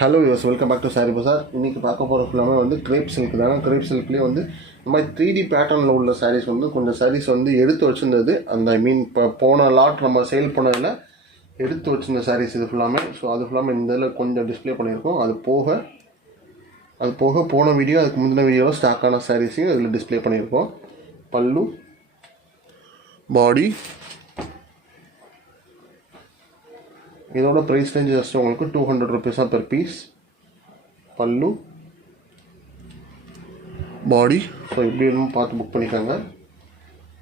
Hello யூஸ் welcome back to Saree Bazaar. இன்றைக்கி பார்க்க போகிற ஃபுல்லாமே வந்து கிரேப் சில்க் தானே. கிரேப் சில்க்லேயே வந்து இந்த மாதிரி 3D பேட்டர்னில் உள்ள சாரீஸ் வந்து கொஞ்சம் சாரீஸ் வந்து எடுத்து வச்சுருந்தது. அந்த இப்போ போன லாட் நம்ம சேல் பண்ணதில் எடுத்து வச்சுருந்த சாரீஸ் இது ஃபுல்லாமே. ஸோ அது ஃபுல்லாமே இந்த இதில் கொஞ்சம் டிஸ்பிளே பண்ணியிருக்கோம். அது போக போன வீடியோ அதுக்கு முந்தின வீடியோவில் ஸ்டாக்கான சாரீஸையும் இதில் டிஸ்பிளே பண்ணியிருக்கோம். பல்லு, பாடி, இதோட ப்ரைஸ் ரேஞ்ச் ஜஸ்ட் உங்களுக்கு 200 rupees தான் பெர் பீஸ். பல்லு, பாடி. ஸோ இப்படி இன்னும் பார்த்து புக் பண்ணிக்காங்க.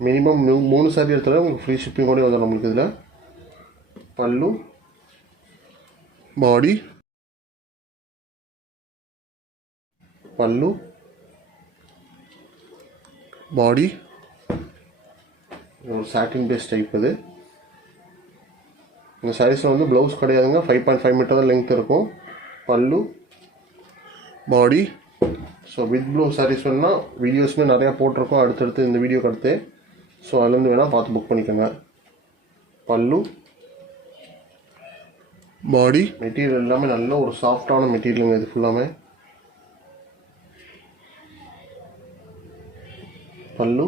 மினிமம் 3 சாரி எடுத்தாலும் உங்களுக்கு ஃப்ரீ ஷிப்பிங்கோடய வந்துடும் நம்மளுக்கு இதில். பல்லு, பாடி, பல்லு, பாடி. ஒரு சாட்டின் பேஸ் டைப் இது. இந்த சாரீஸில் வந்து ப்ளவுஸ் கிடையாதுங்க. 5.5 மீட்டர் தான் லெங்க் இருக்கும். பல்லு, பாடி. ஸோ வித் ப்ளவுஸ் சாரீஸ் வேணுன்னா வீடியோஸுமே நிறையா போட்டிருக்கோம் அடுத்தடுத்து இந்த வீடியோக்கு அடுத்து. ஸோ அதுலேருந்து வேணால் பார்த்து புக் பண்ணிக்கோங்க. பல்லு, பாடி. மெட்டீரியல் எல்லாமே நல்ல ஒரு சாஃப்டான மெட்டீரியலுங்க இது ஃபுல்லாமே. பல்லு,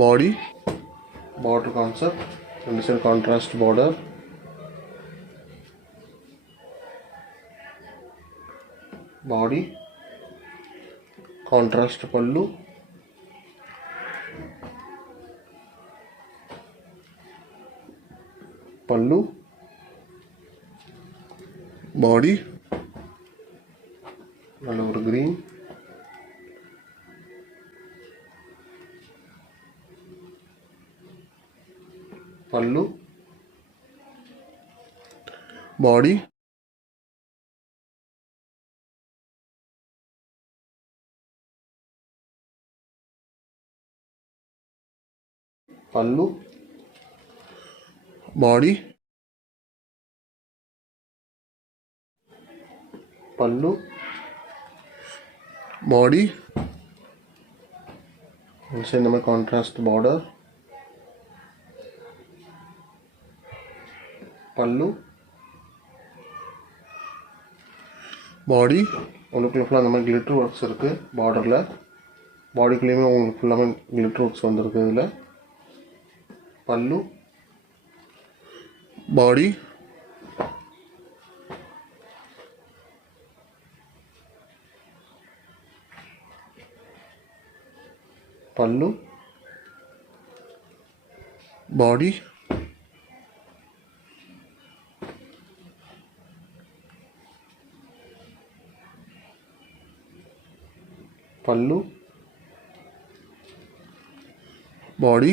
பாடி, பார்டர் கான்செப்ட், ரெண்டு சைடு கான்ட்ராஸ்ட் பார்டர். பாடி, கான்ட்ராஸ்ட் பல்லு, பல்லு, பாடி. நல்ல ஒரு கிரீன், பல்லு, பாடி, பல்லு, பாடி, பல்லு, பாடி. இந்த மாதிரி கான்ட்ராஸ்ட் பார்டர். பல்லு, பாடி. உங்களுக்குள்ள ஃபுல்லாக அந்த மாதிரி கிளிட்டர் ஒர்க்ஸ் இருக்குது பார்டரில். பாடிக்குள்ளேயுமே உங்களுக்கு ஃபுல்லாமே கிளிட்டர் ஒர்க்ஸ் வந்துருக்கு இதில். பல்லு, பாடி, பல்லு, பாடி, பல்லு, பாடி.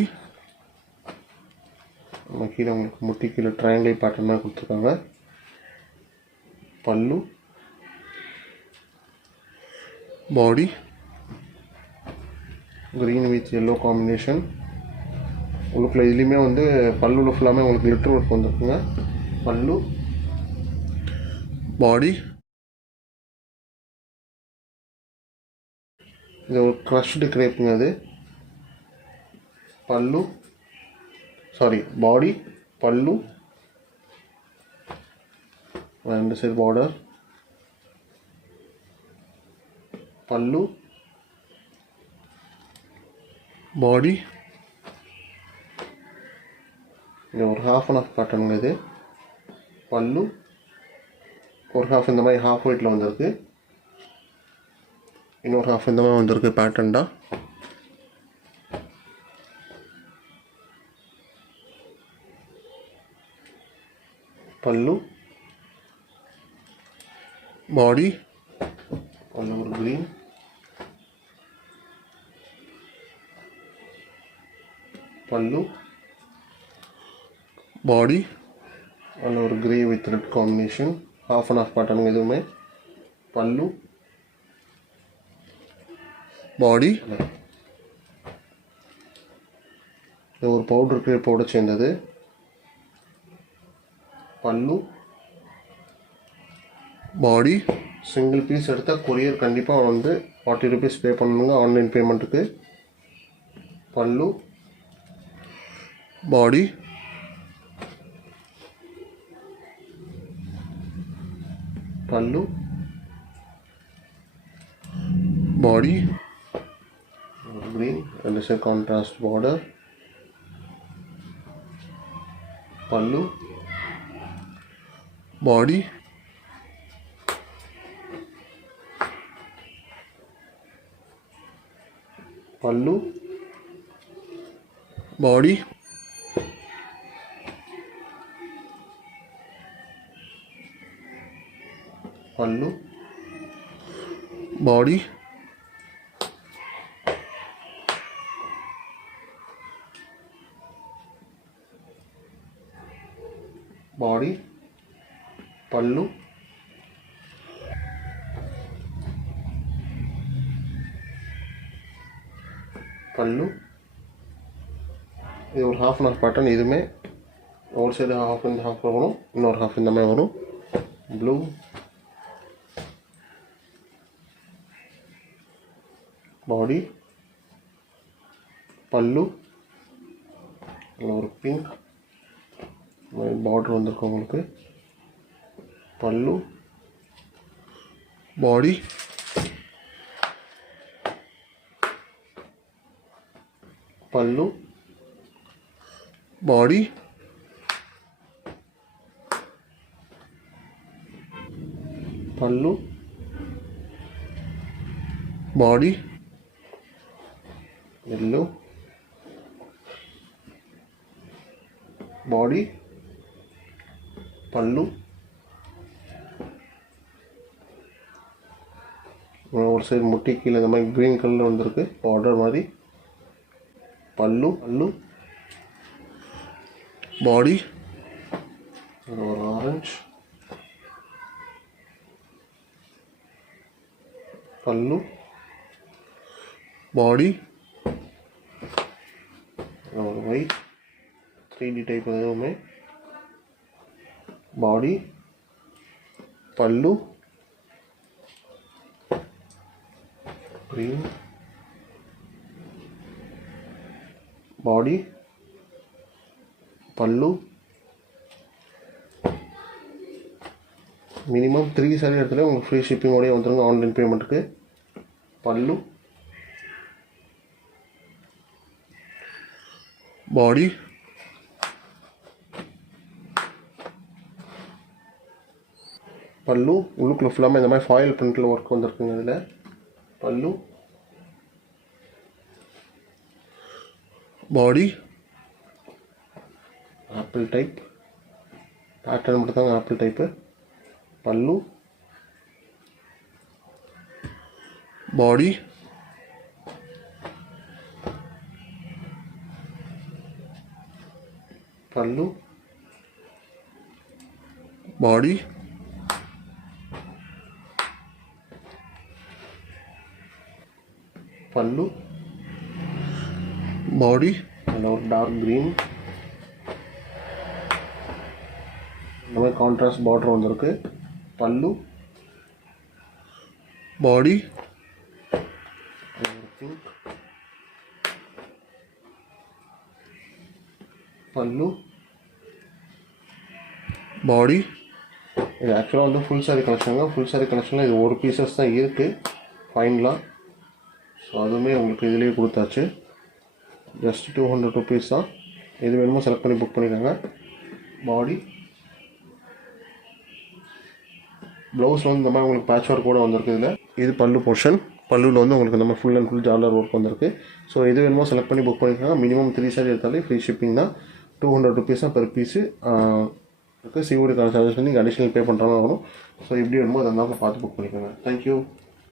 நம்ம கீழே உங்களுக்கு முட்டி கீழே ட்ரையாங்கிள் பேட்டர்னாக கொடுத்துருக்காங்க. பல்லு, பாடி, க்ரீன் வித் எல்லோ காம்பினேஷன். உங்களுக்குள்ள இதுலேயுமே வந்து பல்லுல ஃபுல்லாமே உங்களுக்கு glitter ஒர்க் வந்துருக்குங்க. பல்லு, பாடி. இது ஒரு க்ரஷ்டு கிரேப்புங்க அது. பல்லு, பாடி, பல்லு, ரெண்டு சைடு பார்டர். பல்லு, பாடி. இது ஒரு ½ பேட்டர்னுங்க இது. பல்லு, ஒரு ½ இந்த மாதிரி ½ ஒயிட்டில் வந்திருக்கு. இன்னொரு ½ இந்த மாதிரி வந்திருக்கு பேட்டர்ன் தான். பல்லு, பாடி. பல்லு ஒரு க்ரீன், பல்லு, பாடி. அதில் ஒரு கிரே வித் ரெட் காம்பினேஷன். ½ பேட்டர்னுங்க எதுவுமே. பல்லு, பாடி. இது ஒரு பவுடர் கிரேப்போடு சேர்ந்தது. பல்லு, பாடி. சிங்கிள் பீஸ் எடுத்தால் கொரியர் கண்டிப்பாக வந்து 40 rupees பே பண்ணணுங்க ஆன்லைன் பேமெண்ட்டுக்கு. பல்லு, பாடி, pallu, body, green, and it's a contrast border, pallu, body, pallu, body, pallu, body, body, pallu, pallu. இது ஒரு half and half pattern. இதுமே ஒரு சைடு half and half வரும், இன்னொரு half இந்த மாதிரி வரும். ப்ளூ, பாடி, பல்லு, ஒரு பிங்க் பார்டர் வந்திருக்கு உங்களுக்கு. பல்லு, பாடி, பல்லு, பாடி, பல்லு, பாடி, yellow, body, பல்லு, ஒரு சைடு முட்டி கீழே இந்த மாதிரி க்ரீன் கலரில் வந்திருக்கு பார்டர் மாதிரி. பல்லு, பல்லு, பாடி, ஒரு ஆரஞ்சு, பல்லு, பாடி, ஒரு ஒயிட் 3D டைப் எதுவுமே. பாடி, பல்லு, green, பாடி, பல்லு. மினிமம் 3 saree இடத்துல உங்களுக்கு ஃப்ரீ ஷிப்பிங்கோடய வந்துருங்க ஆன்லைன் பேமெண்ட்டுக்கு. பல்லு, பாடி, பல்லு. உள்ளுக்குள்ள ஃபுல்லாமே இந்த மாதிரி ஃபாயில் பிரிண்டில் ஒர்க் வந்துருக்குங்க. இதில் பல்லு, பாடி, ஆப்பிள் டைப் பேட்டர்ன் மட்டும் தாங்க ஆப்பிள் டைப்பு. பல்லு, பாடி, பல்லு, பாடி, பல்லு, பாடி. அதில் ஒரு டார்க் க்ரீன் இந்த மாதிரி கான்ட்ராஸ்ட் பார்டர் வந்திருக்கு. பல்லு, பாடி, பிங்க், பல்லு, பாடி. இது ஆக்சுவலாக வந்து ஃபுல் சாரீ கலெக்ஷனுங்க. ஃபுல் சாரீ கலெக்ஷனில் இது ஒரு பீசஸ் தான் இருக்குது ஃபைனலாக. ஸோ அதுவுமே உங்களுக்கு இதிலேயே கொடுத்தாச்சு. ஜஸ்ட் 200 rupees தான். எது வேணுமோ செலக்ட் பண்ணி புக் பண்ணிக்கோங்க. பாடி, ப்ளவுஸில் வந்து இந்த மாதிரி உங்களுக்கு பேட்ச் ஒர்க் கூட வந்திருக்கு. இதில் இது பல்லு போர்ஷன். பல்லுவில் வந்து உங்களுக்கு இந்த மாதிரி ஃபுல் அண்ட் ஃபுல் ஜாலர் ஒர்க் வந்திருக்கு. ஸோ எது வேணுமோ செலக்ட் பண்ணி புக் பண்ணிக்கோங்க. மினிமம் 3 saree எடுத்தாலே ஃப்ரீ ஷிப்பிங் தான். 200 rupees தான் பெர் பீஸு இருக்குது. சிஓடி சார்ஜஸ் வந்து நீங்கள் அடிஷ்னல் பே பண்ணுற மாதிரி வரும். ஸோ எப்படி வேணுமோ அதை இருந்தால் பார்த்து புக் பண்ணிக்கோங்க. தேங்க்யூ.